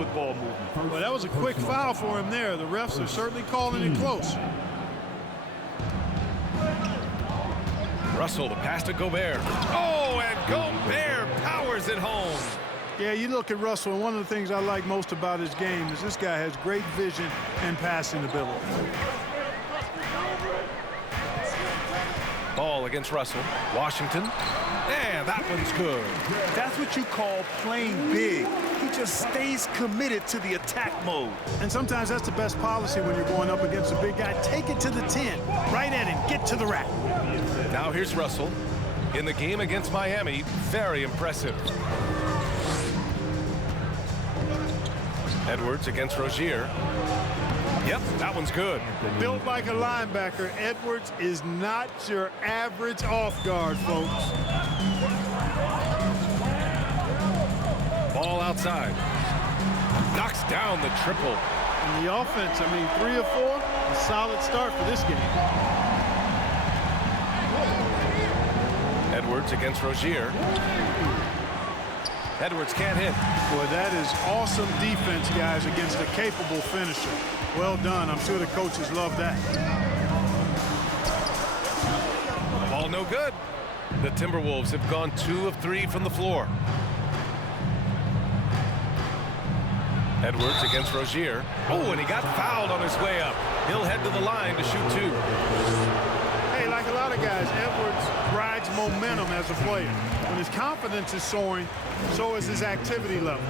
with ball movement. Well, that was a quick foul for him there. The refs are certainly calling it close. Russell, the pass to Gobert. Oh, and Gobert powers it home. Yeah, you look at Russell, and one of the things I like most about his game is this guy has great vision and passing ability. Ball against Russell. Washington. And that one's good. That's what you call playing big. He just stays committed to the attack mode. And sometimes that's the best policy when you're going up against a big guy. Take it to the 10, right at him, get to the rack. Now here's Russell. In the game against Miami, very impressive. Edwards against Rozier. Yep, that one's good. Built like a linebacker, Edwards is not your average off guard, folks. Ball outside. Knocks down the triple. And the offense, 3 or 4, a solid start for this game. Edwards against Rozier. Edwards can't hit. Boy, that is awesome defense, guys, against a capable finisher. Well done. I'm sure the coaches love that. Ball no good. The Timberwolves have gone 2 of 3 from the floor. Edwards against Rozier. Oh, and he got fouled on his way up. He'll head to the line to shoot 2. Hey, like a lot of guys, Edwards rides momentum as a player. When his confidence is soaring, so is his activity level.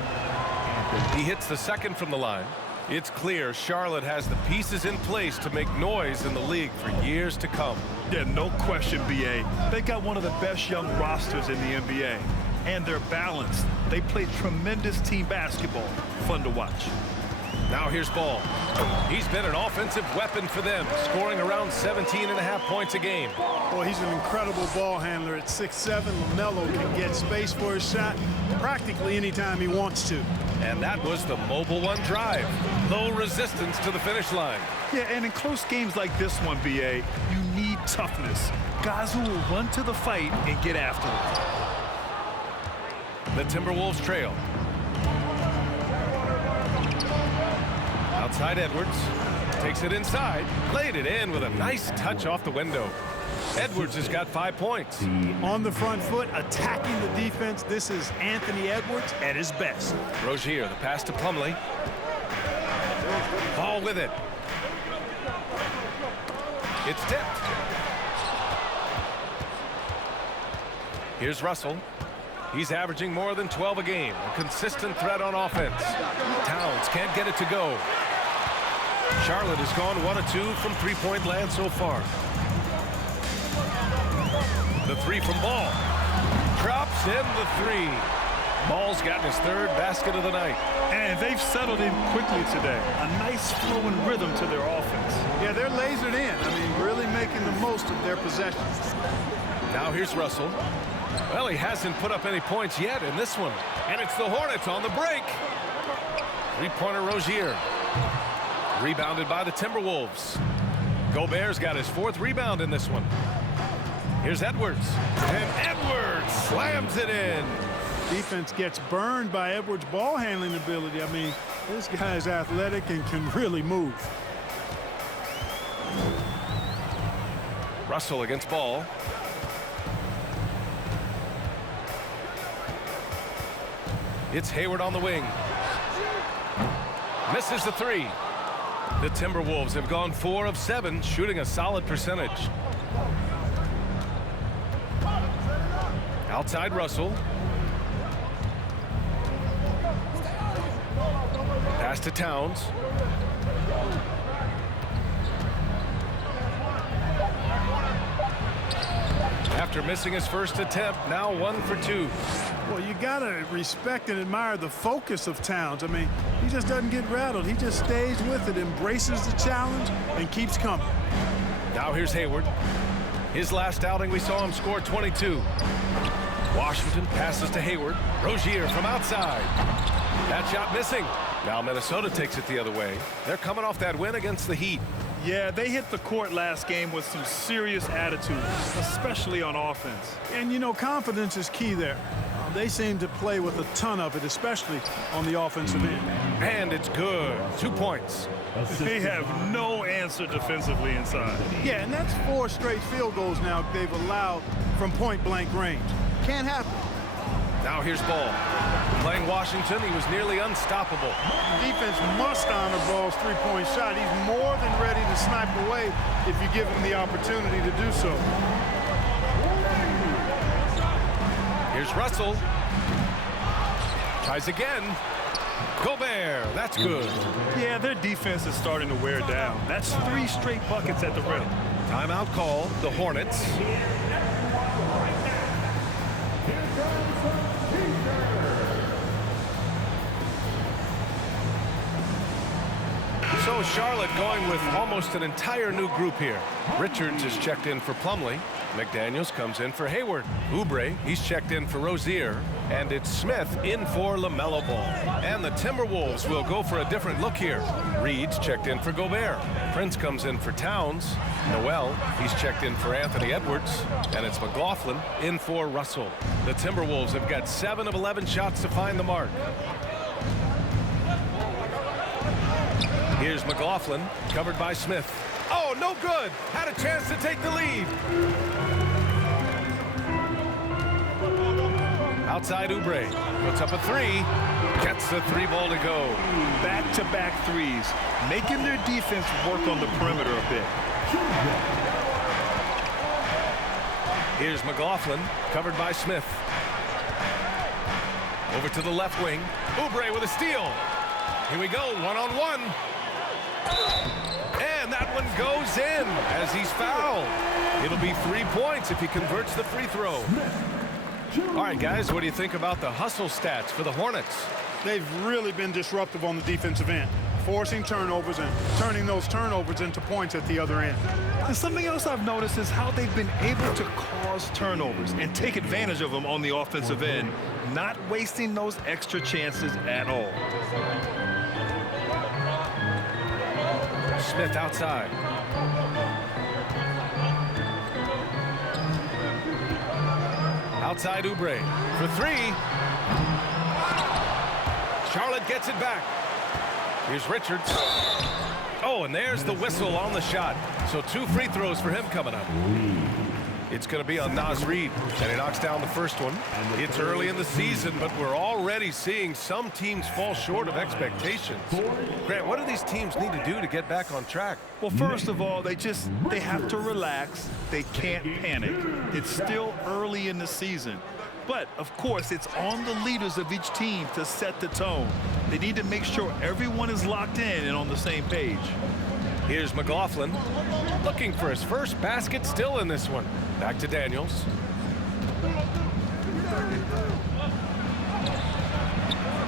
He hits the second from the line. It's clear Charlotte has the pieces in place to make noise in the league for years to come. Yeah, no question, B.A. They got one of the best young rosters in the NBA. And they're balanced. They play tremendous team basketball. Fun to watch. Now here's Ball. He's been an offensive weapon for them, scoring around 17.5 points a game. Boy, he's an incredible ball handler. At 6'7", LaMelo can get space for his shot practically anytime he wants to. And that was the Mobile One drive. Low resistance to the finish line. Yeah, and in close games like this one, B.A., you need toughness. Guys who will run to the fight and get after it. The Timberwolves trail. Outside Edwards. Takes it inside. Laid it in with a nice touch off the window. Edwards has got 5 points. On the front foot, attacking the defense. This is Anthony Edwards at his best. Rozier, the pass to Plumlee. Ball with it. It's tipped. Here's Russell. He's averaging more than 12 a game. A consistent threat on offense. Towns can't get it to go. Charlotte has gone 1 of 2 from three-point land so far. The 3 from Ball. Drops in the 3. Ball's gotten his 3rd basket of the night. And they've settled in quickly today. A nice flowing rhythm to their offense. Yeah, they're lasered in. Really making the most of their possessions. Now here's Russell. Well, he hasn't put up any points yet in this one. And it's the Hornets on the break. Three-pointer Rozier. Rebounded by the Timberwolves. Gobert's got his 4th rebound in this one. Here's Edwards. And Edwards slams it in. Defense gets burned by Edwards' ball handling ability. This guy's athletic and can really move. Russell against Ball. It's Hayward on the wing. Misses the 3. The Timberwolves have gone 4 of 7, shooting a solid percentage. Outside Russell. Pass to Towns. After missing his first attempt, now 1 for 2. Well, you got to respect and admire the focus of Towns. He just doesn't get rattled. He just stays with it, embraces the challenge, and keeps coming. Now here's Hayward. His last outing, we saw him score 22. Washington passes to Hayward. Rozier from outside. That shot missing. Now Minnesota takes it the other way. They're coming off that win against the Heat. Yeah, they hit the court last game with some serious attitude, especially on offense. And, confidence is key there. They seem to play with a ton of it, especially on the offensive end. And it's good. 2 points. They have no answer defensively inside. Yeah, and that's 4 straight field goals now they've allowed from point-blank range. Can't happen. Now here's Ball. Playing Washington, he was nearly unstoppable. Defense must honor Ball's three-point shot. He's more than ready to snipe away if you give him the opportunity to do so. Here's Russell. Tries again. Gobert, that's good. Yeah, their defense is starting to wear down. That's 3 straight buckets at the rim. Timeout call, the Hornets. So Charlotte going with almost an entire new group here. Richards is checked in for Plumlee. McDaniels comes in for Hayward. Oubre, he's checked in for Rozier. And it's Smith in for LaMelo Ball. And the Timberwolves will go for a different look here. Reed's checked in for Gobert. Prince comes in for Towns. Noel, he's checked in for Anthony Edwards. And it's McLaughlin in for Russell. The Timberwolves have got 7 of 11 shots to find the mark. Here's McLaughlin, covered by Smith. Oh, no good. Had a chance to take the lead. Outside Oubre. Puts up a 3. Gets the 3-ball to go. Back-to-back threes, making their defense work on the perimeter a bit. Here's McLaughlin, covered by Smith. Over to the left wing. Oubre with a steal. Here we go, one-on-one. And that one goes in as he's fouled. It'll be 3 points if he converts the free throw. All right, guys, what do you think about the hustle stats for the Hornets? They've really been disruptive on the defensive end, forcing turnovers and turning those turnovers into points at the other end. And something else I've noticed is how they've been able to cause turnovers and take advantage of them on the offensive end, not wasting those extra chances at all. Smith outside. Outside Oubre for 3. Charlotte gets it back. Here's Richards. Oh, and there's the whistle on the shot. So 2 free throws for him coming up. It's going to be on Naz Reid, and he knocks down the first one. It's early in the season, but we're already seeing some teams fall short of expectations. Grant, what do these teams need to do to get back on track? Well, first of all, they have to relax. They can't panic. It's still early in the season. But, of course, it's on the leaders of each team to set the tone. They need to make sure everyone is locked in and on the same page. Here's McLaughlin looking for his first basket, still in this one. Back to Daniels.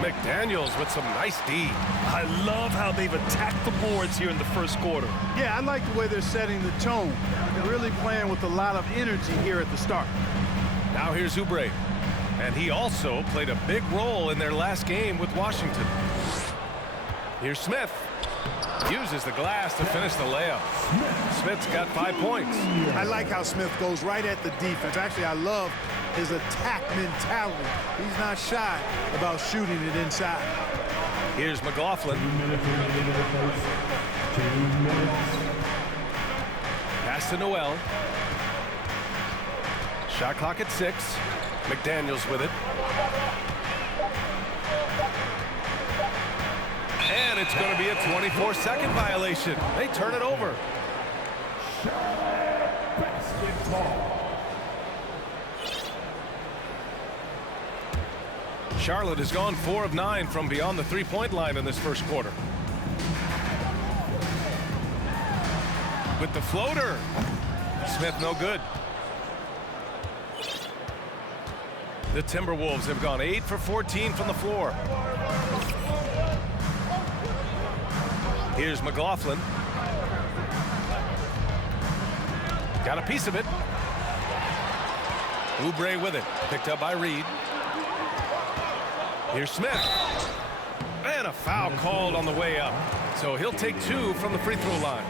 McDaniels with some nice D. I love how they've attacked the boards here in the first quarter. Yeah, I like the way they're setting the tone. They're really playing with a lot of energy here at the start. Now here's Oubre. And he also played a big role in their last game with Washington. Here's Smith. Uses the glass to finish the layup. Smith's got 5 points. I like how Smith goes right at the defense. Actually, I love his attack mentality. He's not shy about shooting it inside. Here's McLaughlin. Pass to Noel. Shot clock at 6. McDaniels with it. And it's going to be a 24-second violation. They turn it over. Charlotte has gone 4 of 9 from beyond the three-point line in this first quarter. With the floater. Smith no good. The Timberwolves have gone 8 for 14 from the floor. Here's McLaughlin. Got a piece of it. Oubre with it. Picked up by Reed. Here's Smith. And a foul called on the way up. So he'll take 2 from the free throw line.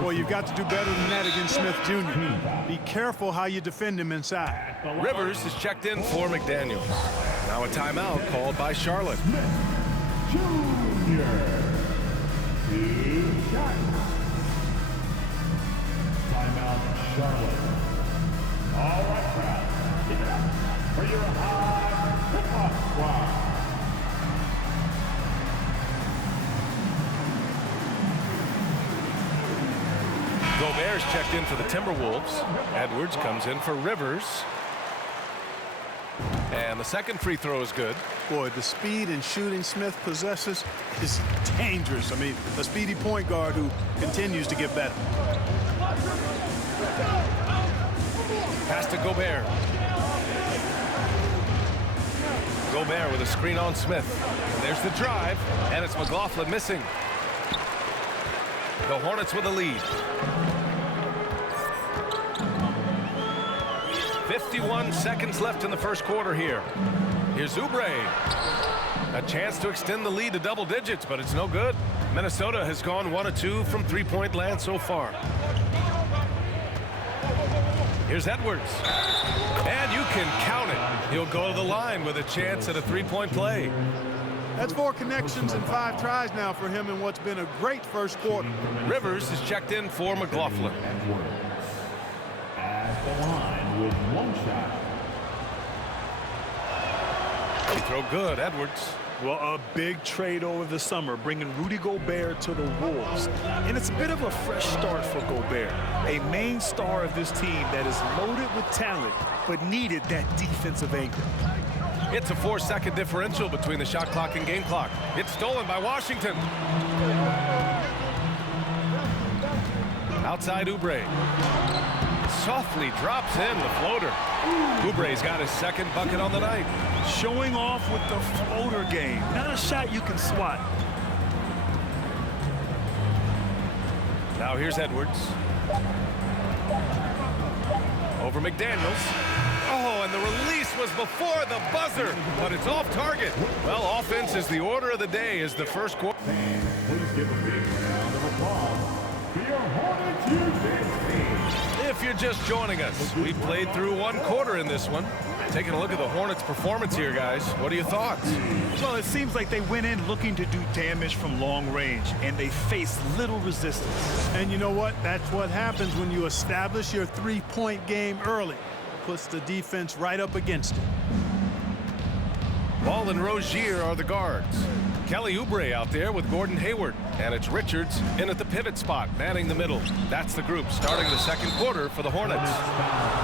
Boy, you've got to do better than that against Smith Jr. Be careful how you defend him inside. Rivers is checked in for McDaniels. Now a timeout called by Charlotte. Junior. Timeout, Charlotte. All right, crowd. Keep it up for your high kickoff squad. Gobert's checked in for the Timberwolves. Edwards comes in for Rivers. And the second free throw is good. Boy, the speed and shooting Smith possesses is dangerous. I mean, a speedy point guard who continues to get better. Pass to Gobert. Gobert with a screen on Smith. And there's the drive, and it's McLaughlin missing. The Hornets with a lead. 51 seconds left in the first quarter here. Here's Oubre. A chance to extend the lead to double digits, but it's no good. Minnesota has gone 1 of 2 from three-point land so far. Here's Edwards. And you can count it. He'll go to the line with a chance at a three-point play. That's 4 connections and 5 tries now for him in what's been a great first quarter. Rivers is checked in for McLaughlin. At the line with 1 shot. Free throw good, Edwards. Well, a big trade over the summer, bringing Rudy Gobert to the Wolves. And it's a bit of a fresh start for Gobert, a main star of this team that is loaded with talent, but needed that defensive anchor. It's a 4-second differential between the shot clock and game clock. It's stolen by Washington. Outside Oubre. Softly drops in the floater. Oubre's got his second bucket on the night. Showing off with the floater game. Not a shot you can swat. Now here's Edwards. Over McDaniels. Oh, and the release was before the buzzer, but it's off target. Well, offense is the order of the day as the first quarter. Fans, please give a big round of applause for your Hornets Tuesday team. If you're just joining us, we played through 1 quarter in this one. Taking a look at the Hornets' performance here, guys. What are your thoughts? Well, it seems like they went in looking to do damage from long range, and they faced little resistance. And you know what? That's what happens when you establish your three-point game early. Puts the defense right up against it. Ball and Rozier are the guards. Kelly Oubre out there with Gordon Hayward. And it's Richards in at the pivot spot, manning the middle. That's the group starting the second quarter for the Hornets.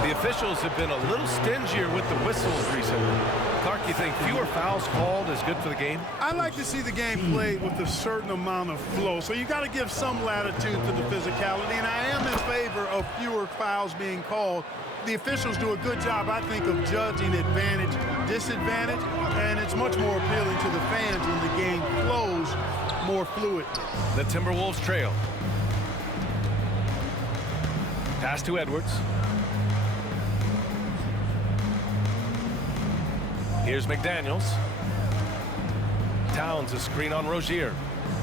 The officials have been a little stingier with the whistles recently. Clark, you think fewer fouls called is good for the game? I like to see the game played with a certain amount of flow. So you got to give some latitude to the physicality. And I am in favor of fewer fouls being called. The officials do a good job, I think, of judging advantage, disadvantage, and it's much more appealing to the fans when the game flows more fluid. The Timberwolves trail. Pass to Edwards. Here's McDaniels. Towns a screen on Rozier.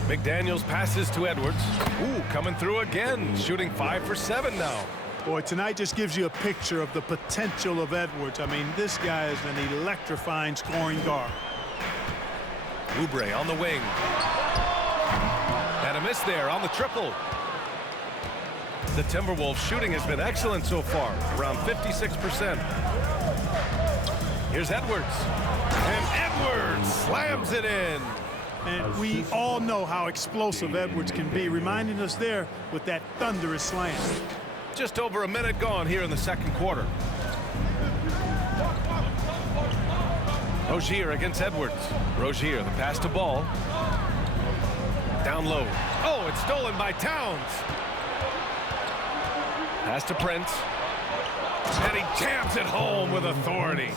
McDaniels passes to Edwards. Ooh, coming through again, shooting 5 for 7 now. Boy, tonight just gives you a picture of the potential of Edwards. I mean, this guy is an electrifying scoring guard. Oubre on the wing. And a miss there on the triple. The Timberwolves shooting has been excellent so far, around 56%. Here's Edwards. And Edwards slams it in. And we all know how explosive Edwards can be, reminding us there with that thunderous slam. Just over a minute gone here in the second quarter. Rozier against Edwards. Rozier, the pass to Ball. Down low. Oh, it's stolen by Towns. Pass to Prince. And he jams it home with authority.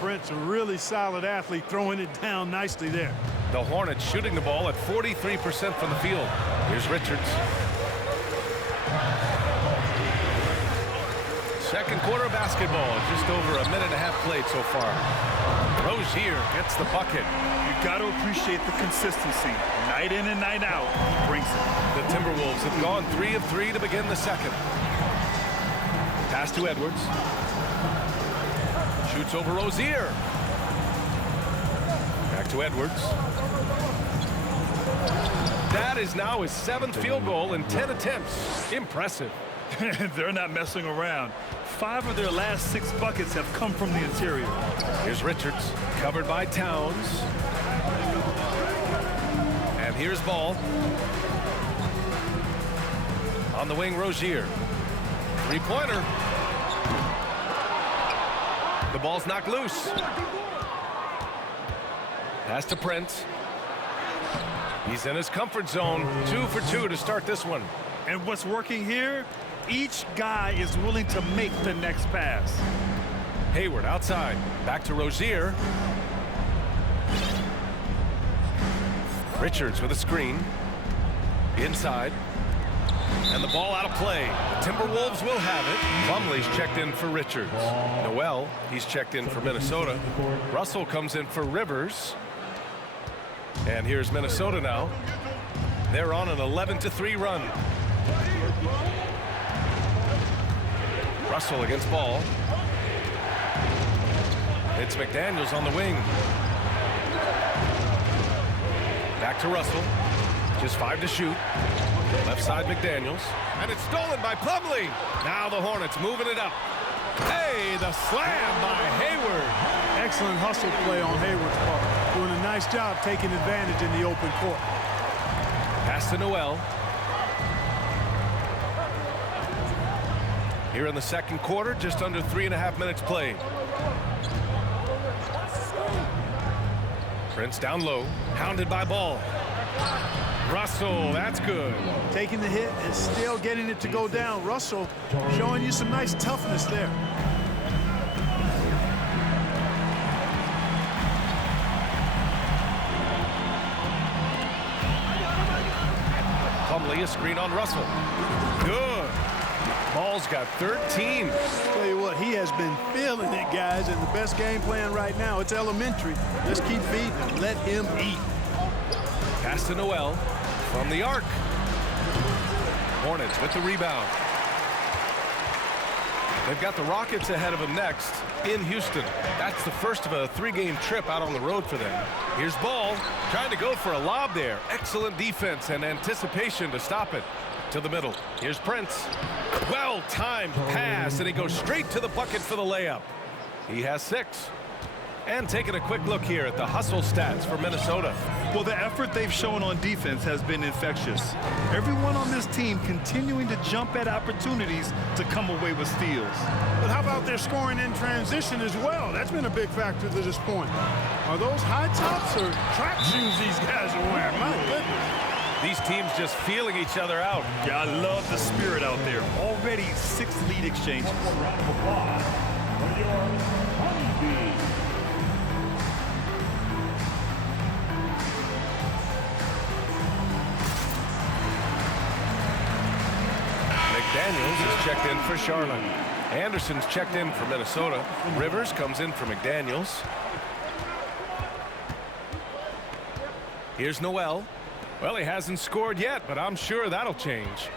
Prince, a really solid athlete, throwing it down nicely there. The Hornets shooting the ball at 43% from the field. Here's Richards. Second quarter basketball. Just over a minute and a half played so far. Rozier gets the bucket. You got to appreciate the consistency. Night in and night out brings it. The Timberwolves have gone 3 of 3 to begin the second. Pass to Edwards. Shoots over Rozier. Back to Edwards. That is now his 7th field goal in 10 attempts. Impressive. They're not messing around. 5 of their last 6 buckets have come from the interior. Here's Richards, covered by Towns. And here's Ball. On the wing, Rozier. Three-pointer. The ball's knocked loose. Pass to Prince. He's in his comfort zone. 2 for 2 to start this one. And what's working here? Each guy is willing to make the next pass. Hayward outside. Back to Rozier. Richards with a screen. Inside. And the ball out of play. The Timberwolves will have it. Plumlee's checked in for Richards. Noel, he's checked in for Minnesota. Russell comes in for Rivers. And here's Minnesota now. They're on an 11-3 run. Russell against Ball. It's McDaniels on the wing. Back to Russell. Just 5 to shoot. Left side McDaniels. And it's stolen by Plumlee. Now the Hornets moving it up. Hey, the slam by Hayward. Excellent hustle play on Hayward's part. Doing a nice job taking advantage in the open court. Pass to Noel. Here in the second quarter, just under 3.5 minutes played. Prince down low, hounded by Ball. Russell, that's good. Taking the hit and still getting it to go down. Russell showing you some nice toughness there. Plumlee, a screen on Russell. Good. Ball's got 13. Tell you what, he has been feeling it, guys, and the best game plan right now, it's elementary. Just keep feeding him. Let him eat. Pass to Noel from the arc. Hornets with the rebound. They've got the Rockets ahead of them next in Houston. That's the first of a 3-game trip out on the road for them. Here's Ball trying to go for a lob there. Excellent defense and anticipation to stop it. To the middle. Here's Prince. Well-timed pass, and he goes straight to the bucket for the layup. He has 6. And taking a quick look here at the hustle stats for Minnesota. Well, the effort they've shown on defense has been infectious. Everyone on this team continuing to jump at opportunities to come away with steals. But how about their scoring in transition as well? That's been a big factor to this point. Are those high tops or track shoes these guys are wearing? My goodness. These teams just feeling each other out. Yeah, I love the spirit out there. Already 6 lead exchanges. McDaniels is checked in for Charlotte. Anderson's checked in for Minnesota. Rivers comes in for McDaniels. Here's Noel. Well, he hasn't scored yet, but I'm sure that'll change.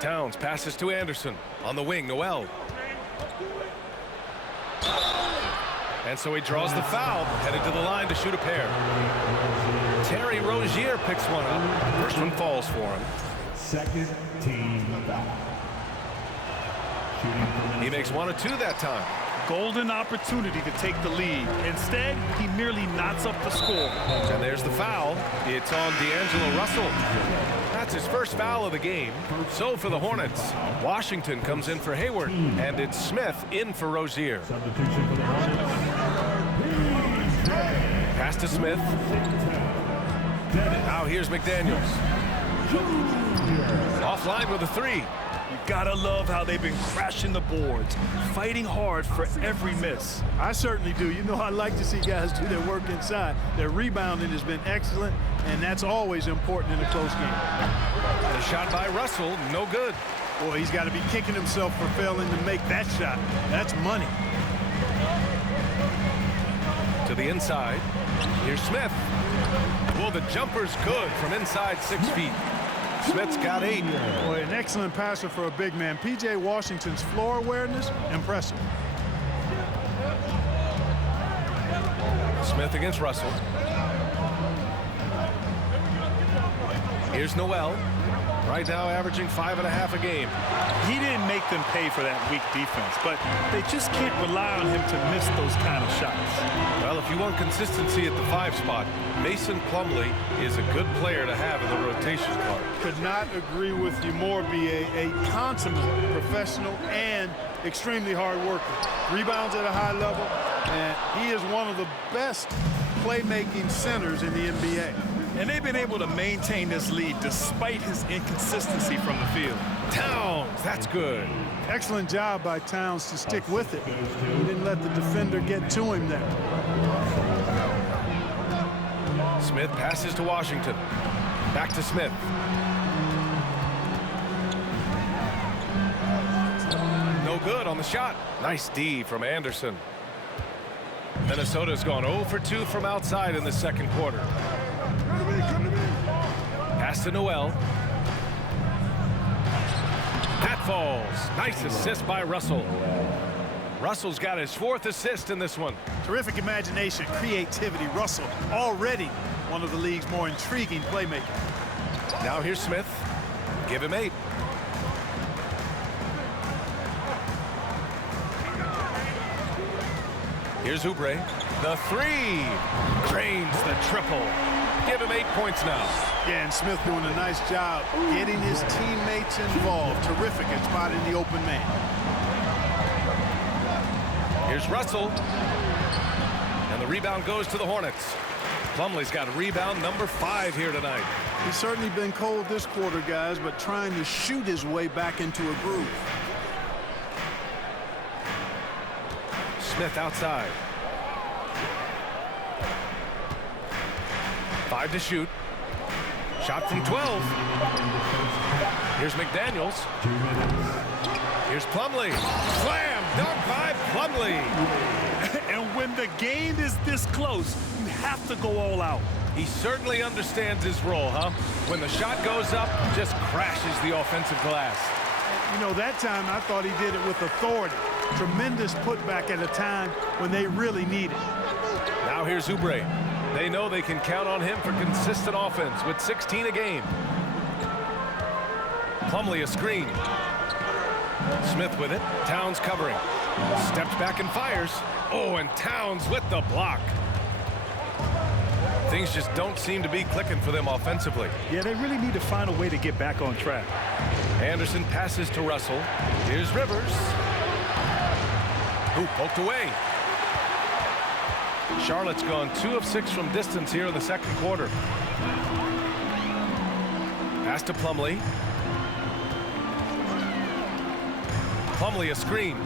Towns passes to Anderson. On the wing, Noel. And so he draws the foul, headed to the line to shoot a pair. Terry Rozier picks one up. First one falls for him. Second team foul. He makes 1 of 2 that time. Golden opportunity to take the lead. Instead, he merely knots up the score. And there's the foul. It's on D'Angelo Russell. That's his first foul of the game. So for the Hornets, Washington comes in for Hayward, and it's Smith in for Rozier. Substitution for the Hornets. Pass to Smith. Now here's McDaniels. Offline with a 3. You gotta love how they've been crashing the boards, fighting hard for every miss. I certainly do. You know, I like to see guys do their work inside. Their rebounding has been excellent, and that's always important in a close game. The shot by Russell, no good. Boy, he's got to be kicking himself for failing to make that shot. That's money. To the inside. Here's Smith. Well, the jumper's good from inside 6 feet. Smith's got 8. Boy, an excellent passer for a big man. P.J. Washington's floor awareness, impressive. Smith against Russell. Here's Noel. Right now averaging 5.5 a game. He didn't make them pay for that weak defense, but they just can't rely on him to miss those kind of shots. Well, if you want consistency at the 5 spot, Mason Plumlee is a good player to have in the rotation card. Could not agree with you more, B.A. A consummate professional and extremely hard worker. Rebounds at a high level, and he is one of the best playmaking centers in the NBA. And they've been able to maintain this lead despite his inconsistency from the field. Towns, that's good. Excellent job by Towns to stick with it. He didn't let the defender get to him there. Smith passes to Washington. Back to Smith. No good on the shot. Nice D from Anderson. Minnesota's gone 0 for 2 from outside in the second quarter. Pass to Noel. That falls. Nice assist by Russell. Russell's got his 4th assist in this one. Terrific imagination, creativity. Russell already one of the league's more intriguing playmakers. Now here's Smith. Give him 8. Here's Oubre. The 3. Drains the triple. Give him 8 points now. Yeah, and Smith doing a nice job getting his teammates involved. Terrific at spotting the open man. Here's Russell. And the rebound goes to the Hornets. Plumlee's got rebound number 5 here tonight. He's certainly been cold this quarter, guys, but trying to shoot his way back into a groove. Smith outside. 5 to shoot. Shot from 12. Here's McDaniels. Here's Plumlee. Slam! Dunk by Plumlee. And when the game is this close, you have to go all out. He certainly understands his role, huh? When the shot goes up, just crashes the offensive glass. You know, that time I thought he did it with authority. Tremendous putback at a time when they really need it. Now here's Oubre. They know they can count on him for consistent offense with 16 a game. Plumlee a screen. Smith with it. Towns covering. Steps back and fires. Oh, and Towns with the block. Things just don't seem to be clicking for them offensively. Yeah, they really need to find a way to get back on track. Anderson passes to Russell. Here's Rivers. Who poked away. Charlotte's gone 2 of 6 from distance here in the second quarter. Pass to Plumlee. Plumlee a screen.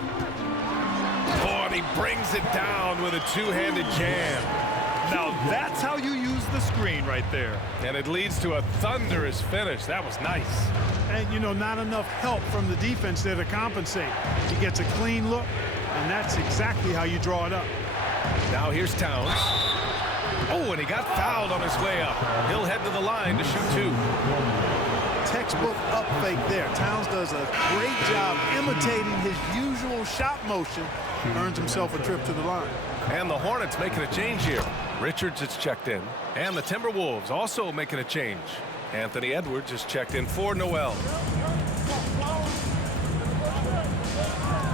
Oh, and he brings it down with a 2-handed jam. Now that's how you use the screen right there. And it leads to a thunderous finish. That was nice. And, you know, not enough help from the defense there to compensate. He gets a clean look, and that's exactly how you draw it up. Now here's Towns. Oh, and he got fouled on his way up. He'll head to the line to shoot 2. Textbook up fake there. Towns does a great job imitating his usual shot motion. Earns himself a trip to the line. And the Hornets making a change here. Richards is checked in. And the Timberwolves also making a change. Anthony Edwards is checked in for Noel.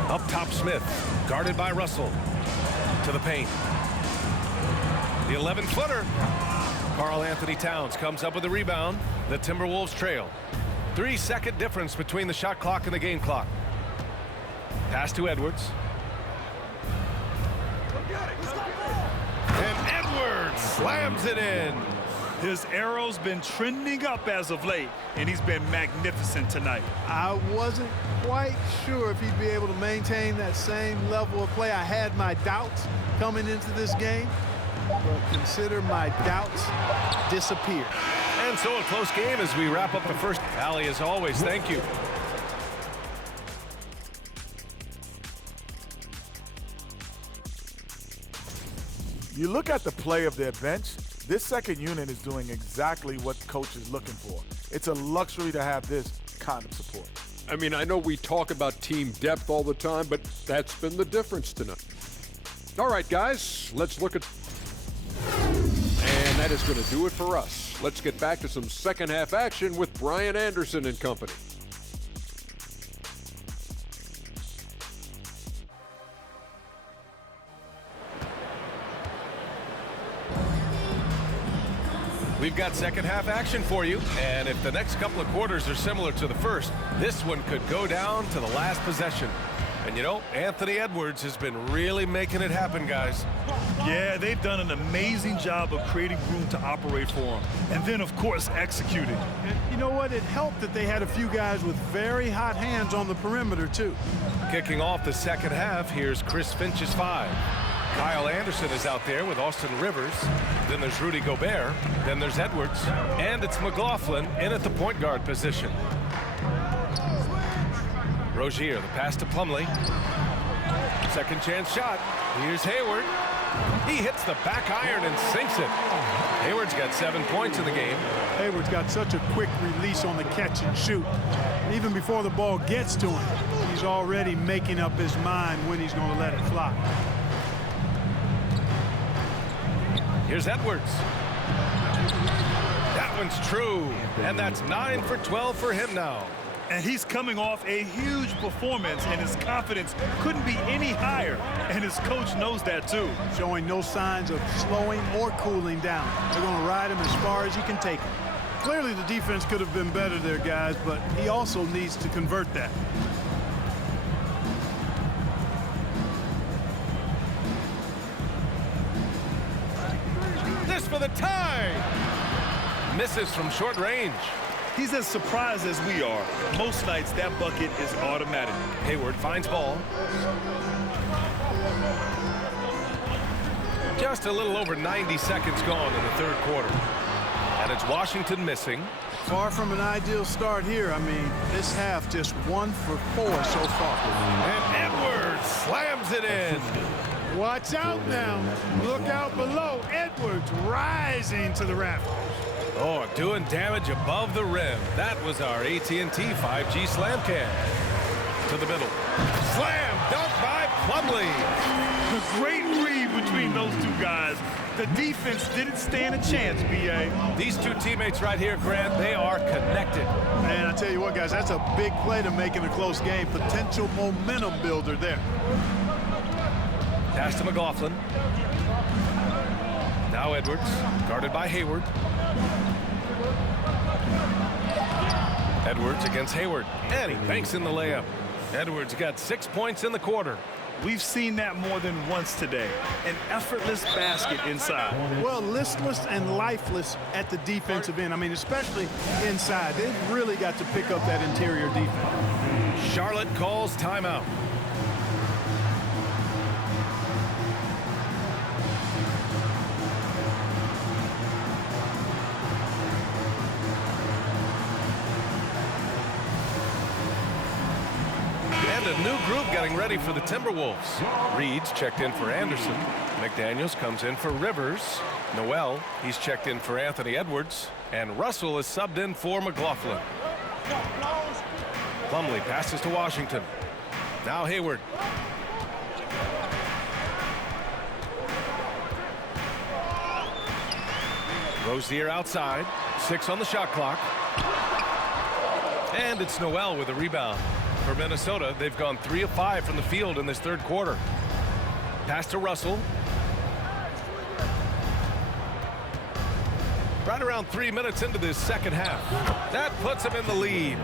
Up top Smith. Guarded by Russell. To the paint. The 11-footer. Karl Anthony Towns comes up with the rebound. The Timberwolves trail. 3-second difference between the shot clock and the game clock. Pass to Edwards. And Edwards slams it in. His arrow's been trending up as of late, and he's been magnificent tonight. I wasn't quite sure if he'd be able to maintain that same level of play. I had my doubts coming into this game, but consider my doubts disappear. And so a close game as we wrap up the first. Allie, as always, thank you. You look at the play of their bench, this second unit is doing exactly what coach is looking for. It's a luxury to have this kind of support. I mean, I know we talk about team depth all the time, but that's been the difference tonight. All right, guys, let's look at... And that is going to do it for us. Let's get back to some second half action with Brian Anderson and company. We've got second half action for you, and if the next couple of quarters are similar to the first, this one could go down to the last possession. And you know, Anthony Edwards has been really making it happen, guys. Yeah, they've done an amazing job of creating room to operate for him. And then, of course, executing. And you know what? It helped that they had a few guys with very hot hands on the perimeter, too. Kicking off the second half, here's Chris Finch's 5. Kyle Anderson is out there with Austin Rivers. Then there's Rudy Gobert. Then there's Edwards. And it's McLaughlin in at the point guard position. Rozier, the pass to Plumlee. Second chance shot. Here's Hayward. He hits the back iron and sinks it. Hayward's got 7 points in the game. Hayward's got such a quick release on the catch and shoot. Even before the ball gets to him, he's already making up his mind when he's going to let it fly. Here's Edwards. That one's true. And that's 9 for 12 for him now. And he's coming off a huge performance, and his confidence couldn't be any higher. And his coach knows that, too. Showing no signs of slowing or cooling down. They're going to ride him as far as he can take him. Clearly, the defense could have been better there, guys, but he also needs to convert that. This for the tie. Misses from short range. He's as surprised as we are. Most nights, that bucket is automatic. Hayward finds ball. Just a little over 90 seconds gone in the third quarter. And it's Washington missing. Far from an ideal start here. I mean, this half just 1 for 4 so far. And Edwards slams it in. Watch out now. Look out below. Edwards rising to the rafters. Oh, doing damage above the rim. That was our AT&T 5G slam cam. To the middle. Slam dunk by Plumlee. A great read between those two guys. The defense didn't stand a chance, B.A. These two teammates right here, Grant, they are connected. Man, I tell you what, guys, that's a big play to make in a close game. Potential momentum builder there. Pass to McLaughlin. Now Edwards, guarded by Hayward. Edwards against Hayward, and he banks in the layup. Edwards got 6 points in the quarter. We've seen that more than once today. An effortless basket inside. Well, listless and lifeless at the defensive end. I mean, especially inside. They've really got to pick up that interior defense. Charlotte calls timeout. A new group getting ready for the Timberwolves. Reed's checked in for Anderson. McDaniels comes in for Rivers. Noel, he's checked in for Anthony Edwards. And Russell is subbed in for McLaughlin. Plumlee passes to Washington. Now Hayward. Rozier outside. 6 on the shot clock. And it's Noel with a rebound. For Minnesota, they've gone 3 of 5 from the field in this third quarter. Pass to Russell. Right around 3 minutes into this second half. That puts him in the lead.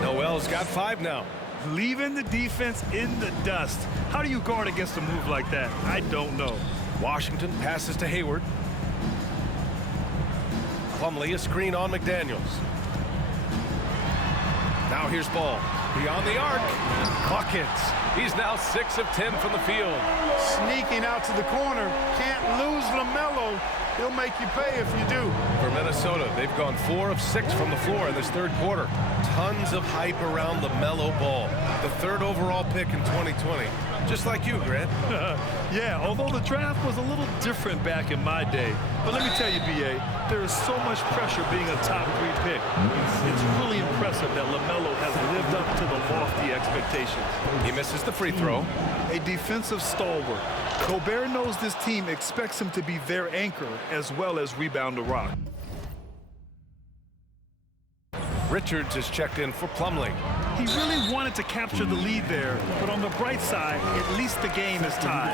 Noel's got 5 now. Leaving the defense in the dust. How do you guard against a move like that? I don't know. Washington passes to Hayward. Plumlee, a screen on McDaniels. Now here's Ball. Beyond the arc. Buckets. He's now 6 of 10 from the field. Sneaking out to the corner. Can't lose LaMelo. He'll make you pay if you do. For Minnesota, they've gone 4 of 6 from the floor in this third quarter. Tons of hype around LaMelo Ball. The 3rd overall pick in 2020. just like you, Grant. Yeah, although the draft was a little different back in my day. But let me tell you, B.A., there is so much pressure being a top 3 pick. It's really impressive that LaMelo has lived up to the lofty expectations. He misses the free throw. A defensive stalwart. Gobert knows this team expects him to be their anchor as well as rebound the rock. Richards is checked in for Plumlee. He really wanted to capture the lead there, but on the bright side, at least the game is tied.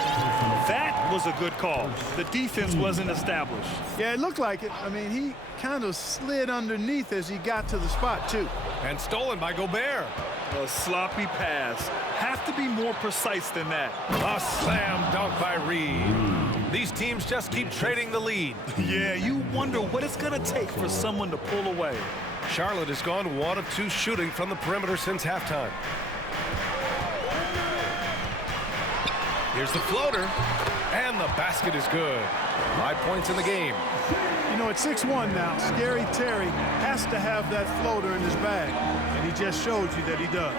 That was a good call. The defense wasn't established. Yeah, it looked like it. I mean, he kind of slid underneath as he got to the spot, too. And stolen by Gobert. A sloppy pass. Have to be more precise than that. A slam dunk by Reed. These teams just keep trading the lead. Yeah, you wonder what it's going to take for someone to pull away. Charlotte has gone 1 of 2 shooting from the perimeter since halftime. Here's the floater, and the basket is good. 5 points in the game. You know, at 6'1" now, Scary Terry has to have that floater in his bag, and he just showed you that he does.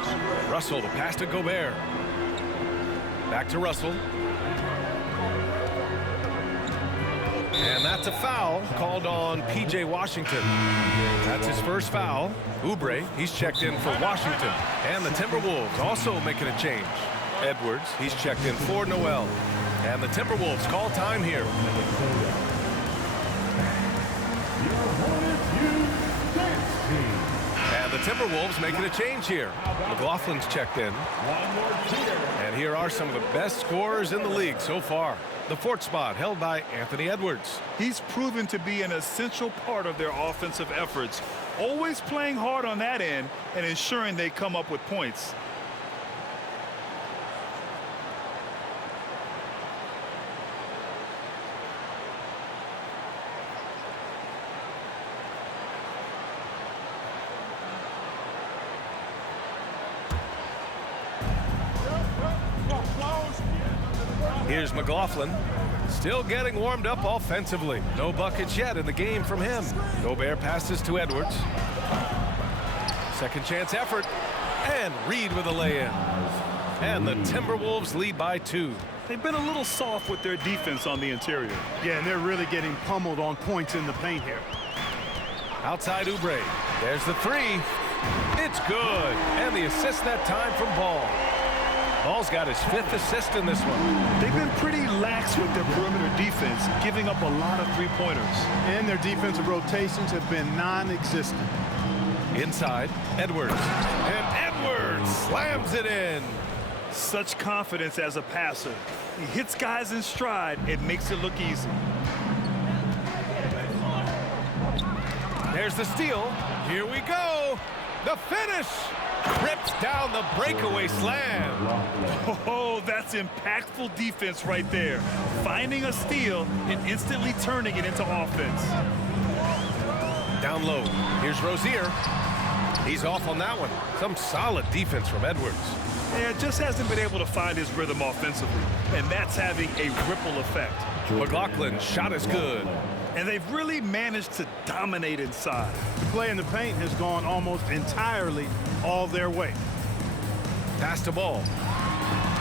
Russell to pass to Gobert. Back to Russell. And that's a foul called on P.J. Washington. That's his first foul. Oubre, he's checked in for Washington. And the Timberwolves also making a change. Edwards, he's checked in for Noel. And the Timberwolves call time here. And the Timberwolves making a change here. McLaughlin's checked in. And here are some of the best scorers in the league so far. The 4th spot held by Anthony Edwards. He's proven to be an essential part of their offensive efforts, always playing hard on that end and ensuring they come up with points. Here's McLaughlin, still getting warmed up offensively. No buckets yet in the game from him. Gobert passes to Edwards. Second chance effort, and Reed with a lay-in. And the Timberwolves lead by 2. They've been a little soft with their defense on the interior. Yeah, and they're really getting pummeled on points in the paint here. Outside Oubre, there's the 3. It's good, and the assist that time from Ball. Ball's got his 5th assist in this one. They've been pretty lax with their perimeter defense, giving up a lot of 3-pointers. And their defensive rotations have been non-existent. Inside, Edwards. And Edwards slams it in. Such confidence as a passer. He hits guys in stride. It makes it look easy. There's the steal. Here we go. The finish. Rips down the breakaway slam. Oh, that's impactful defense right there. Finding a steal and instantly turning it into offense. Down low. Here's Rozier. He's off on that one. Some solid defense from Edwards. Yeah, just hasn't been able to find his rhythm offensively, and that's having a ripple effect. McLaughlin's shot is good. And they've really managed to dominate inside. Play in the paint has gone almost entirely all their way. Pass to Ball.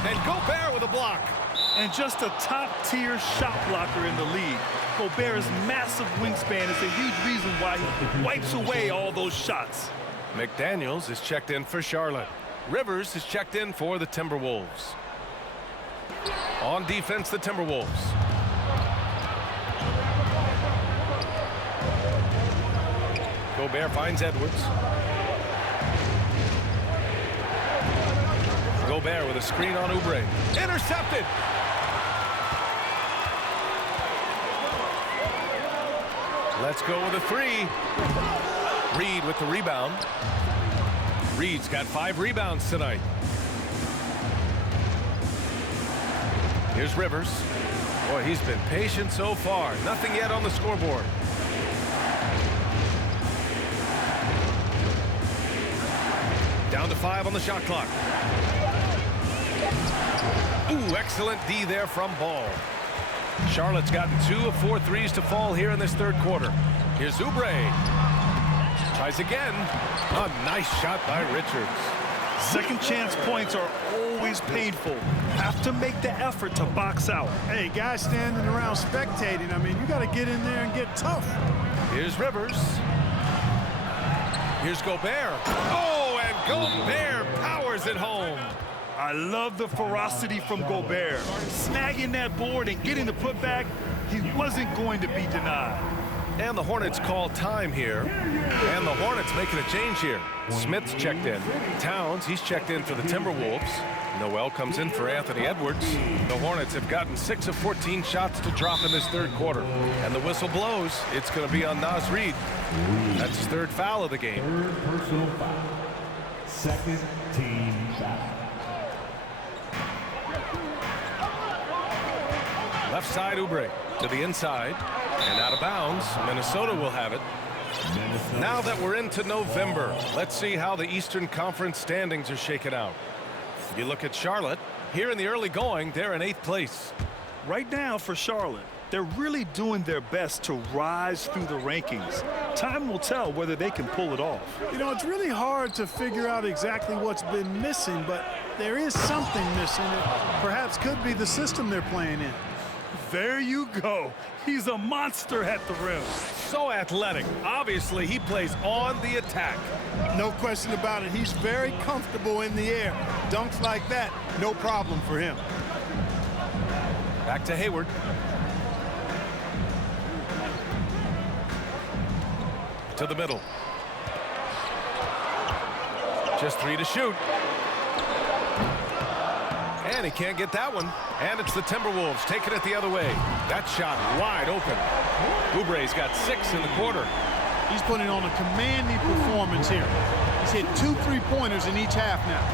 And Gobert with a block. And just a top-tier shot blocker in the league. Gobert's massive wingspan is a huge reason why he wipes away all those shots. McDaniels is checked in for Charlotte. Rivers is checked in for the Timberwolves. On defense, the Timberwolves. Gobert finds Edwards. Gobert with a screen on Oubre. Intercepted. Let's go with a 3. Reed with the rebound. Reed's got 5 rebounds tonight. Here's Rivers. Boy, he's been patient so far. Nothing yet on the scoreboard. Down to 5 on the shot clock. Ooh, excellent D there from Ball. Charlotte's gotten 2 of 4 threes to fall here in this 3rd quarter. Here's Oubre. Tries again. A nice shot by Richards. Second chance points are always painful. Have to make the effort to box out. Hey, guys standing around spectating, I mean, you got to get in there and get tough. Here's Rivers. Here's Gobert. Oh, and Gobert powers it home. I love the ferocity from Gobert. Snagging that board and getting the putback, he wasn't going to be denied. And the Hornets call time here. And the Hornets making a change here. Smith's checked in. Towns, he's checked in for the Timberwolves. Noel comes in for Anthony Edwards. The Hornets have gotten 6 of 14 shots to drop in this third quarter. And the whistle blows. It's going to be on Naz Reid. That's his third foul of the game. Third personal foul. Second team foul. Left side, Oubre to the inside. And out of bounds, Minnesota will have it. Now that we're into November, let's see how the Eastern Conference standings are shaken out. You look at Charlotte. Here in the early going, they're in 8th place. Right now for Charlotte, they're really doing their best to rise through the rankings. Time will tell whether they can pull it off. You know, it's really hard to figure out exactly what's been missing, but there is something missing. It perhaps could be the system they're playing in. There you go. He's a monster at the rim. So athletic. Obviously, he plays on the attack. No question about it. He's very comfortable in the air. Dunks like that, no problem for him. Back to Hayward. To the middle. Just 3 to shoot. And he can't get that one. And it's the Timberwolves taking it the other way. That shot wide open. Oubre's got 6 in the quarter. He's putting on a commanding performance here. He's hit 2 3-pointers in each half now.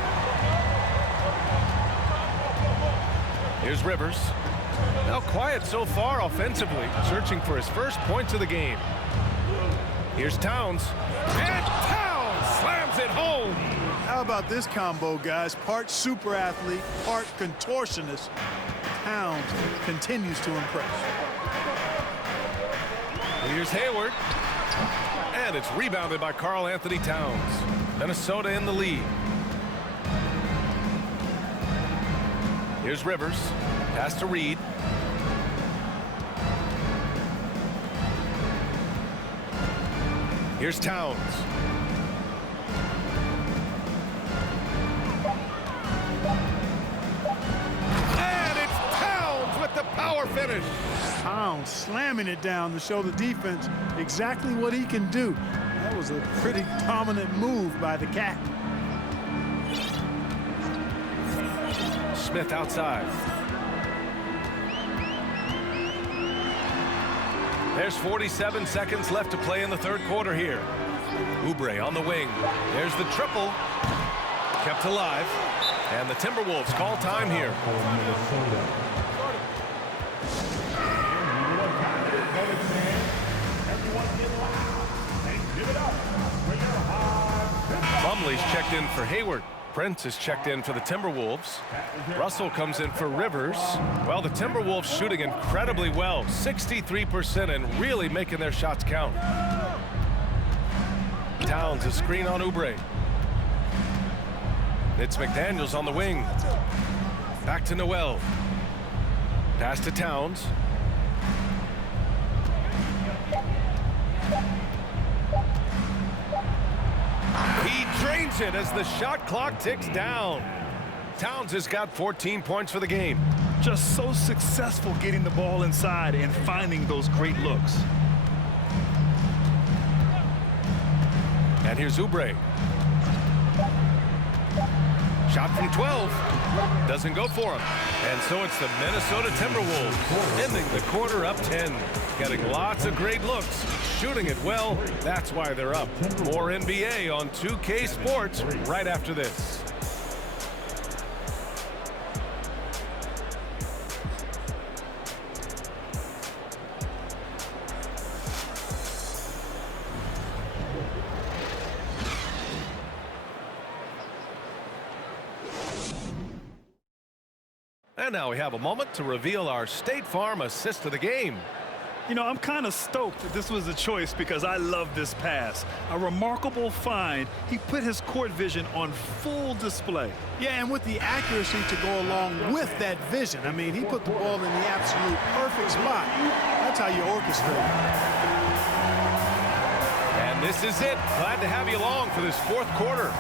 Here's Rivers. Now quiet so far offensively, searching for his first points of the game. Here's Towns. And Towns slams it home. How about this combo, guys? Part super athlete, part contortionist. Towns continues to impress. Here's Hayward. And it's rebounded by Karl Anthony Towns. Minnesota in the lead. Here's Rivers. Pass to Reid. Here's Towns. And it's Towns with the power finish. Towns slamming it down to show the defense exactly what he can do. That was a pretty dominant move by the Cat. Smith outside. There's 47 seconds left to play in the third quarter here. Oubre on the wing. There's the triple. Kept alive. And the Timberwolves call time here. Plumlee's checked in for Hayward. Prince is checked in for the Timberwolves. Russell comes in for Rivers. Well, the Timberwolves shooting incredibly well, 63%, and really making their shots count. Towns a screen on Oubre. It's McDaniels on the wing. Back to Noel. Pass to Towns. He drains it as the shot clock ticks down. Towns has got 14 points for the game. Just so successful getting the ball inside and finding those great looks. And here's Oubre. Shot from 12. Doesn't go for him. And so it's the Minnesota Timberwolves ending the quarter up 10. Getting lots of great looks. Shooting it well. That's why they're up. More NBA on 2K Sports right after this. And now we have a moment to reveal our State Farm assist of the game. You know, I'm kind of stoked that this was a choice because I love this pass. A remarkable find. He put his court vision on full display. Yeah, and with the accuracy to go along with that vision. I mean, he put the ball in the absolute perfect spot. That's how you orchestrate. And this is it. Glad to have you along for this fourth quarter.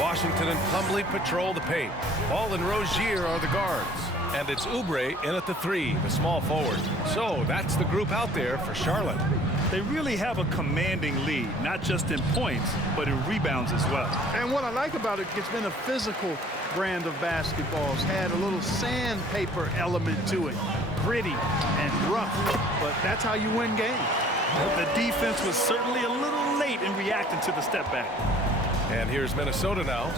Washington and Plumlee patrol the paint. Ball and Rozier are the guards. And it's Oubre in at the 3, the small forward. So that's the group out there for Charlotte. They really have a commanding lead, not just in points, but in rebounds as well. And what I like about it, it's been a physical brand of basketball. It's had a little sandpaper element to it. Gritty and rough, but that's how you win games. The defense was certainly a little late in reacting to the step back. And here's Minnesota now.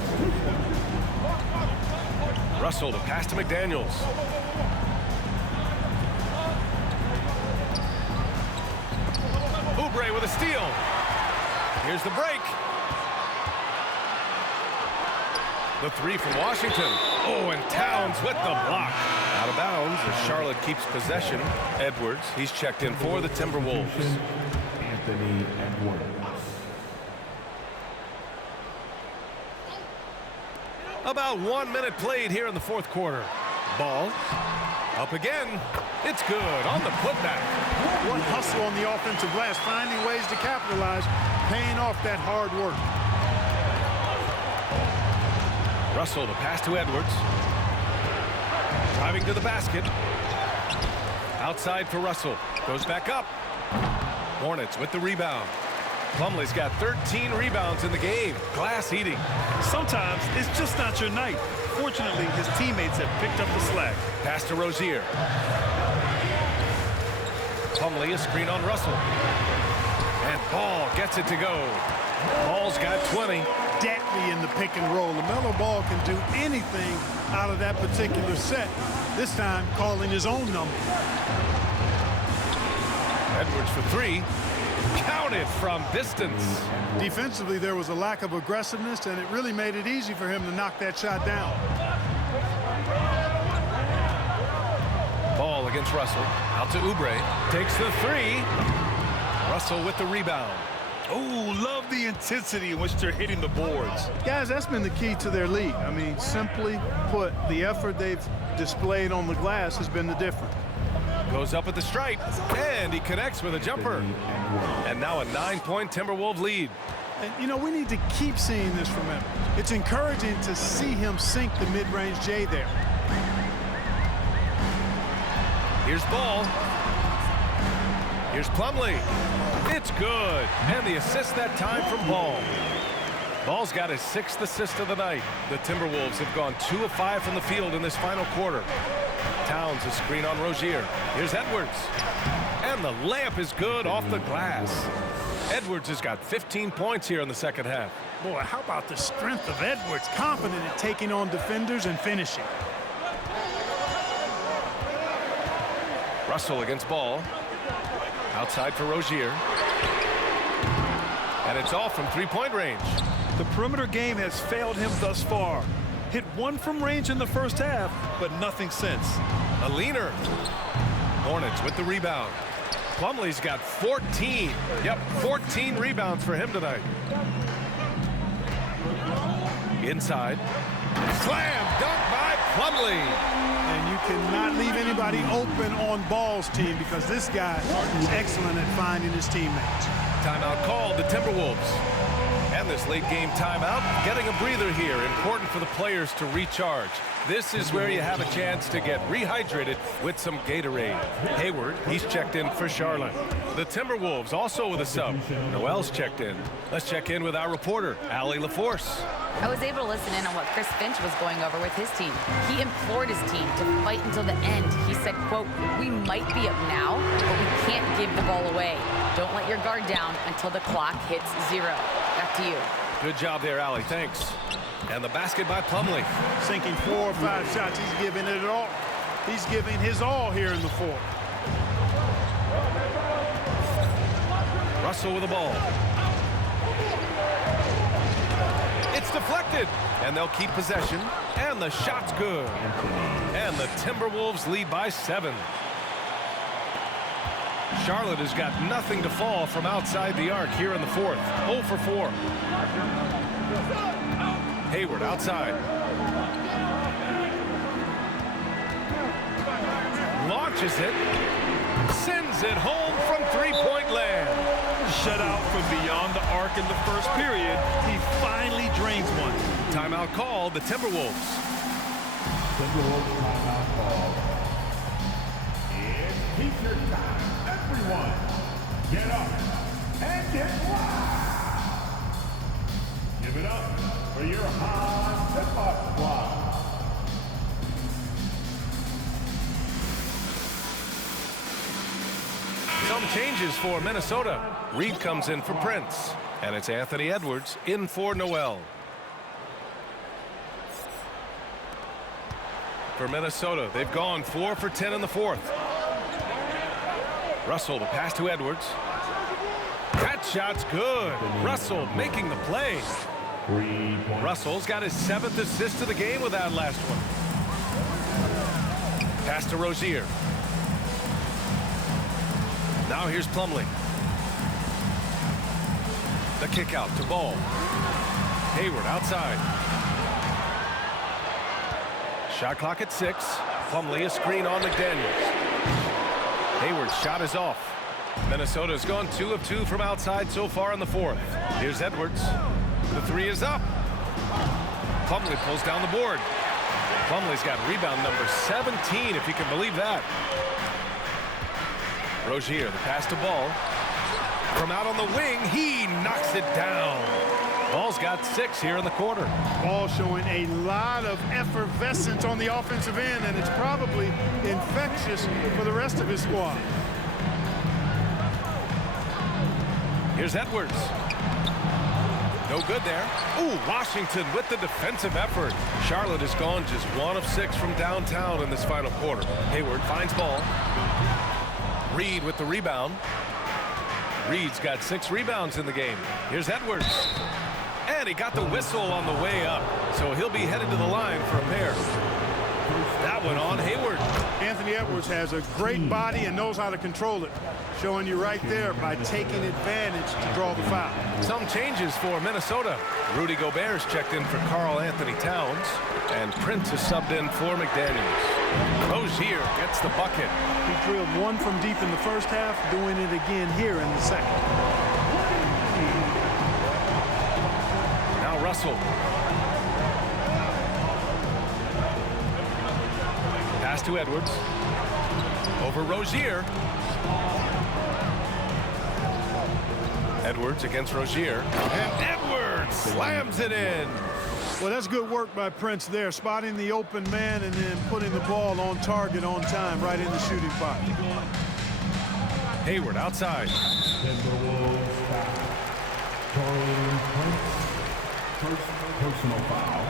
Russell to pass to McDaniels. Oubre with a steal. Here's the break. The 3 from Washington. Oh, and Towns with the block. Out of bounds as Charlotte keeps possession. Edwards, he's checked in for the Timberwolves. Anthony Edwards. About 1 minute played here in the fourth quarter. Ball up again. It's good on the putback. What hustle on the offensive glass, finding ways to capitalize, paying off that hard work. Russell to pass to Edwards. Driving to the basket. Outside for Russell. Goes back up. Hornets with the rebound. Plumlee's got 13 rebounds in the game. Glass eating. Sometimes it's just not your night. Fortunately, his teammates have picked up the slack. Pass to Rozier. Plumlee a screen on Russell. And Ball gets it to go. Ball's got 20. Deadly in the pick and roll. LaMelo Ball can do anything out of that particular set. This time calling his own number. Edwards for 3. Counted from distance. Defensively, there was a lack of aggressiveness, and it really made it easy for him to knock that shot down. Ball against Russell. Out to Oubre. Takes the 3. Russell with the rebound. Oh, love the intensity in which they're hitting the boards. Guys, that's been the key to their lead. I mean, simply put, the effort they've displayed on the glass has been the difference. Goes up at the stripe, and he connects with a jumper. And now a 9-point Timberwolves lead. And, you know, we need to keep seeing this from him. It's encouraging to see him sink the mid-range J there. Here's Ball. Here's Plumlee. It's good. And the assist that time from Ball. Ball's got his 6th assist of the night. The Timberwolves have gone 2 of 5 from the field in this final quarter. Towns a screen on Rozier. Here's Edwards. And the layup is good off the glass. Edwards has got 15 points here in the second half. Boy, how about the strength of Edwards? Confident in taking on defenders and finishing. Russell against Ball. Outside for Rozier. And it's all from 3-point range. The perimeter game has failed him thus far. Hit 1 from range in the first half, but nothing since. A leaner. Hornets with the rebound. Plumlee's got 14. Yep, 14 rebounds for him tonight. Inside. Slam dunk by Plumlee. And you cannot leave anybody open on Ball's team because this guy is excellent at finding his teammates. Timeout called the Timberwolves. And this late game timeout, getting a breather here. Important for the players to recharge. This is where you have a chance to get rehydrated with some Gatorade. Hayward, he's checked in for Charlotte. The Timberwolves also with a sub. Noel's checked in. Let's check in with our reporter, Allie LaForce. I was able to listen in on what Chris Finch was going over with his team. He implored his team to fight until the end. He said, quote, "We might be up now, but we can't give the ball away. Don't let your guard down until the clock hits 0. Back to you. Good job there, Allie. Thanks. And the basket by Plumlee. Sinking 4 or 5 shots, he's giving it all. He's giving his all here in the fourth. Russell with the ball. It's deflected, and they'll keep possession, and the shot's good. And the Timberwolves lead by 7. Charlotte has got nothing to fall from outside the arc here in the fourth. 0 for 4. Hayward outside. Launches it. Sends it home from three-point land. Shut out from beyond the arc in the first period. He finally drains one. Timeout called, the Timberwolves. Timberwolves timeout call. It's feature time. Everyone, get up and get wild. Give it up for your hot hip-hop squad. Some changes for Minnesota. Reed comes in for Prince. And it's Anthony Edwards in for Noel. For Minnesota, they've gone 4 for 10 in the fourth. Russell, the pass to Edwards. That shot's good. Russell making the play. Russell's got his 7th assist of the game with that last one. Pass to Rozier. Now here's Plumlee. The kick out to Ball. Hayward outside. Shot clock at 6. Plumlee a screen on McDaniels. Hayward's shot is off. Minnesota's gone 2 of 2 from outside so far in the fourth. Here's Edwards. The 3 is up. Plumlee pulls down the board. Plumlee's got rebound number 17, if you can believe that. Rozier, the pass to Ball. From out on the wing, he knocks it down. Ball's got 6 here in the quarter. Ball showing a lot of effervescence on the offensive end, and it's probably infectious for the rest of his squad. Here's Edwards. No good there. Ooh, Washington with the defensive effort. Charlotte has gone just 1 of 6 from downtown in this final quarter. Hayward finds Ball. Reed with the rebound. Reed's got 6 rebounds in the game. Here's Edwards. And he got the whistle on the way up. So he'll be headed to the line for a pair. That one on Hayward. Anthony Edwards has a great body and knows how to control it. Showing you right there by taking advantage to draw the foul. Some changes for Minnesota. Rudy Gobert's checked in for Karl Anthony Towns. And Prince is subbed in for McDaniels. Rozier gets the bucket. He drilled 1 from deep in the first half, doing it again here in the second. Now Russell. Pass to Edwards. Over Rozier. Edwards against Rozier. And Edwards slams it in. Well, that's good work by Prince there, spotting the open man and then putting the ball on target on time right in the shooting pocket. Hayward outside. Timberwolves foul. Taurean Prince. First personal foul.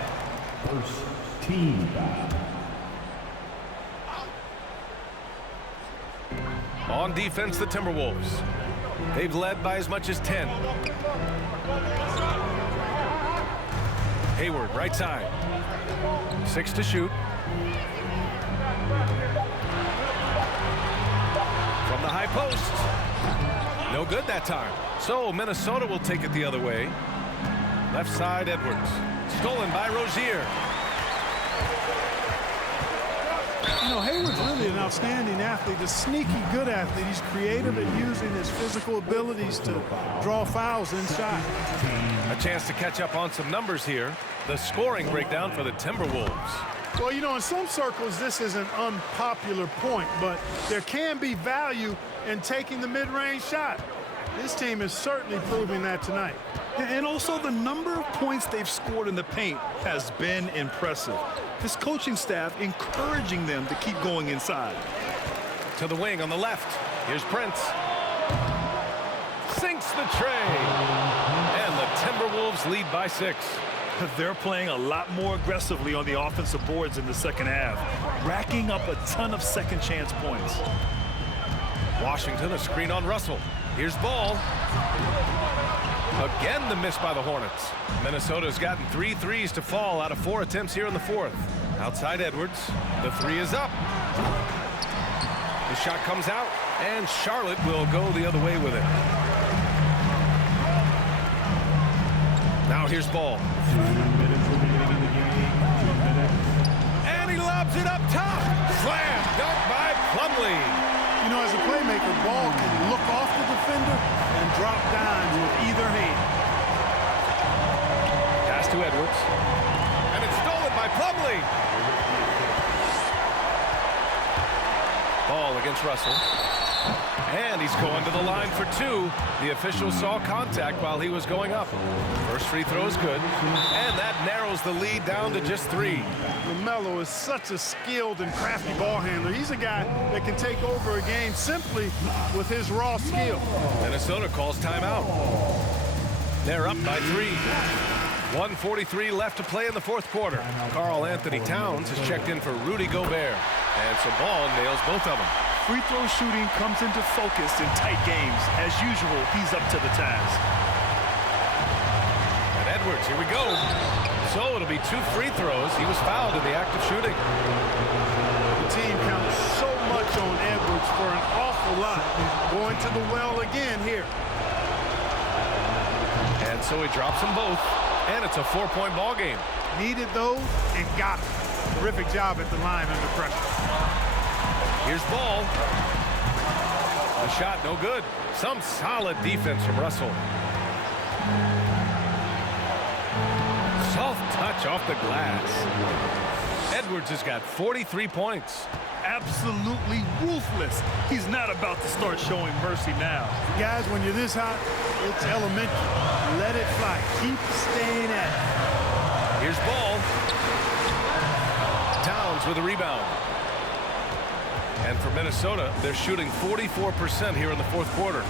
First team foul. On defense, the Timberwolves. They've led by as much as 10. Hayward, right side. 6 to shoot. From the high post. No good that time. So Minnesota will take it the other way. Left side, Edwards. Stolen by Rozier. You know, Hayward's really an outstanding athlete, a sneaky good athlete. He's creative at using his physical abilities to draw fouls inside. A chance to catch up on some numbers here. The scoring breakdown for the Timberwolves. Well, you know, in some circles, this is an unpopular point, but there can be value in taking the mid-range shot. This team is certainly proving that tonight. And also the number of points they've scored in the paint has been impressive. This coaching staff encouraging them to keep going inside. To the wing on the left. Here's Prince. Sinks the tray. And the Timberwolves lead by 6. They're playing a lot more aggressively on the offensive boards in the second half, racking up a ton of second chance points. Washington, a screen on Russell. Here's Ball. Again, the miss by the Hornets. Minnesota's gotten 3 threes to fall out of 4 attempts here in the fourth. Outside Edwards. The 3 is up. The shot comes out. And Charlotte will go the other way with it. Now here's Ball. 2 minutes remaining in the game. 2 minutes. And he lobs it up top. Slam dunk by Plumlee. You know, as a playmaker, Ball can look off the defender and drop dimes with either hand. Pass to Edwards. And it's stolen by Plumlee. Ball against Russell. And he's going to the line for 2. The official saw contact while he was going up. First free throw is good. And that narrows the lead down to just 3. LaMelo is such a skilled and crafty ball handler. He's a guy that can take over a game simply with his raw skill. Minnesota calls timeout. They're up by 3. 1:43 left to play in the fourth quarter. Karl Anthony Towns has checked in for Rudy Gobert. And so Ball nails both of them. Free throw shooting comes into focus in tight games. As usual, he's up to the task. And Edwards, here we go. So it'll be 2 free throws. He was fouled in the act of shooting. The team counts so much on Edwards for an awful lot. Going to the well again here. And so he drops them both. And it's a 4-point ball game. Needed those and got them. Terrific job at the line under pressure. Here's Ball. The shot no good. Some solid defense from Russell. Soft touch off the glass. Edwards has got 43 points. Absolutely ruthless. He's not about to start showing mercy now. Guys, when you're this hot, it's elementary. Let it fly. Keep staying at it. Here's Ball. Towns with a rebound. And for Minnesota, they're shooting 44% here in the fourth quarter.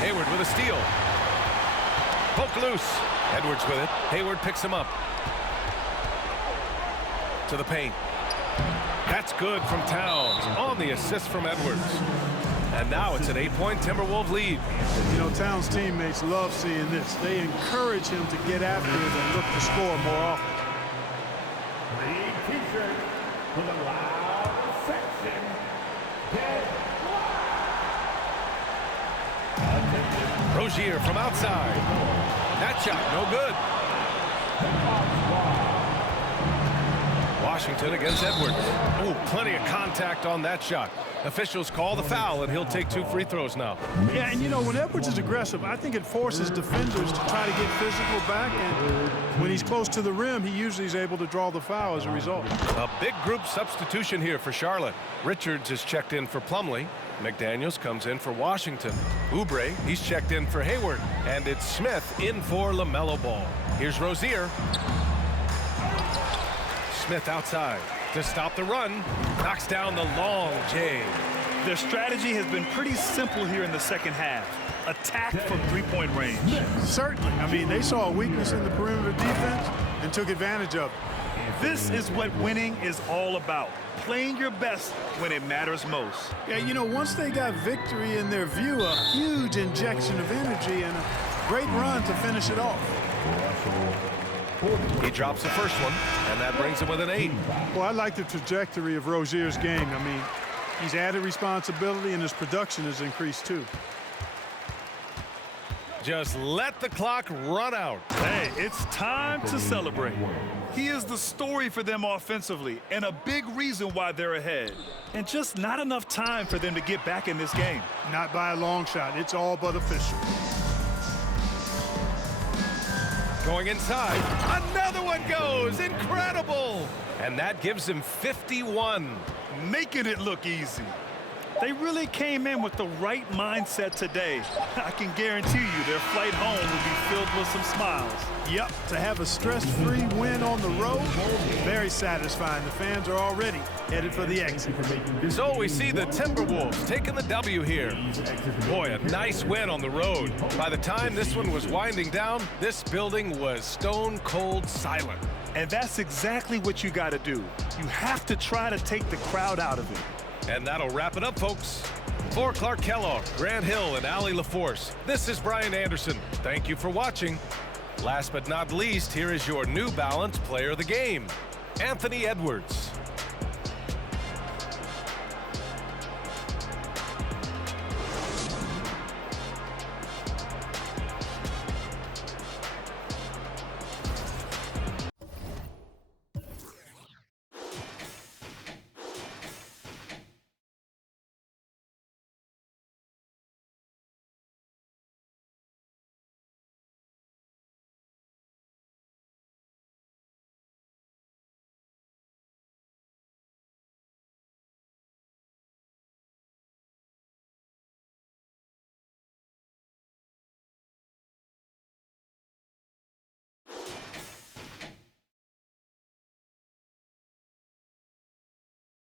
Hayward with a steal. Poke loose. Edwards with it. Hayward picks him up. To the paint. That's good from Towns on the assist from Edwards. And now it's an 8-point Timberwolves lead. You know, Towns' teammates love seeing this. They encourage him to get after it and look to score more often. Lead t-shirt for the loud section. Get wild. Rozier from outside. That shot no good. Washington against Edwards. Oh, plenty of contact on that shot. Officials call the foul, and he'll take 2 free throws now. Yeah, and you know, when Edwards is aggressive, I think it forces defenders to try to get physical back, and when he's close to the rim, he usually is able to draw the foul as a result. A big group substitution here for Charlotte. Richards is checked in for Plumlee. McDaniels comes in for Washington. Oubre, he's checked in for Hayward. And it's Smith in for LaMelo Ball. Here's Rozier. Smith outside to stop the run. Knocks down the long J. Their strategy has been pretty simple here in the second half. Attack from 3-point range. Certainly. I mean, they saw a weakness in the perimeter defense and took advantage of it. This is what winning is all about. Playing your best when it matters most. Yeah, you know, once they got victory in their view, a huge injection of energy and a great run to finish it off. He drops the first one, and that brings him with an 8. Well, I like the trajectory of Rozier's game. I mean, he's added responsibility, and his production has increased, too. Just let the clock run out. Hey, it's time to celebrate. He is the story for them offensively and a big reason why they're ahead. And just not enough time for them to get back in this game. Not by a long shot. It's all but official. Going inside. Another one goes. Incredible. And that gives him 51. Making it look easy. They really came in with the right mindset today. I can guarantee you their flight home will be filled with some smiles. Yep, to have a stress-free win on the road, very satisfying. The fans are already headed for the exit. So we see the Timberwolves taking the W here. Boy, a nice win on the road. By the time this one was winding down, this building was stone cold silent. And that's exactly what you got to do. You have to try to take the crowd out of it. And that'll wrap it up, folks. For Clark Kellogg, Grant Hill, and Allie LaForce, this is Brian Anderson. Thank you for watching. Last but not least, here is your New Balance Player of the Game, Anthony Edwards.